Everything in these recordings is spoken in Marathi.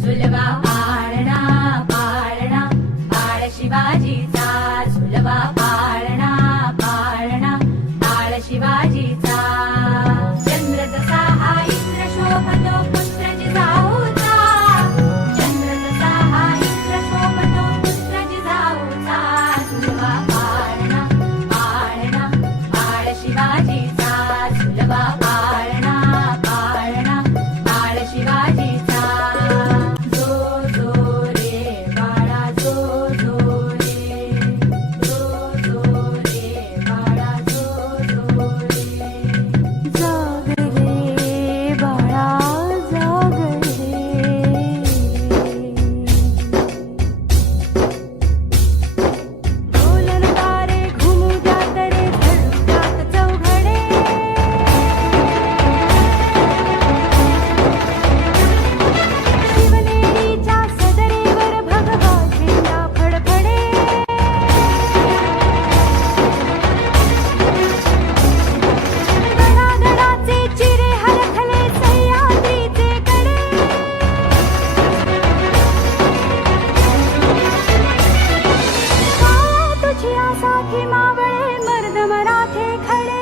झुलवा पाळणा पाळणा बाळ शिवाजीचा, झुलवा पाळणा पाळणा बाळ शिवाजीचा. चंद्र जसा हा इंद्र शोभतो पुत्र जिजाऊचा, चंद्र जसा हा इंद्र शोभतो पुत्र जिजाऊचा. झुलवा पाळणा पाळणा बाळ शिवाजीचा, झुलवा पाळणा पाळणा बाळ शिवाजीचा. जो जो रे बाळा जो जो रे, जो जो रे बाळा जो जो रे. जाग रे बाळा जाग रे. डोलन तारे घुमू द्यात रे धडधडात चौघडे. शिवनेरीच्या सदरेवर भगवा झेंडा फडफडे. गडागडाचे चिरे हलखले सह्याद्रीचे कडे. काया तुझी आसाठी मावळे मर्द मराठे खडे.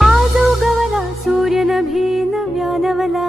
आज उगवला सूर्य नभी नव्या नवला.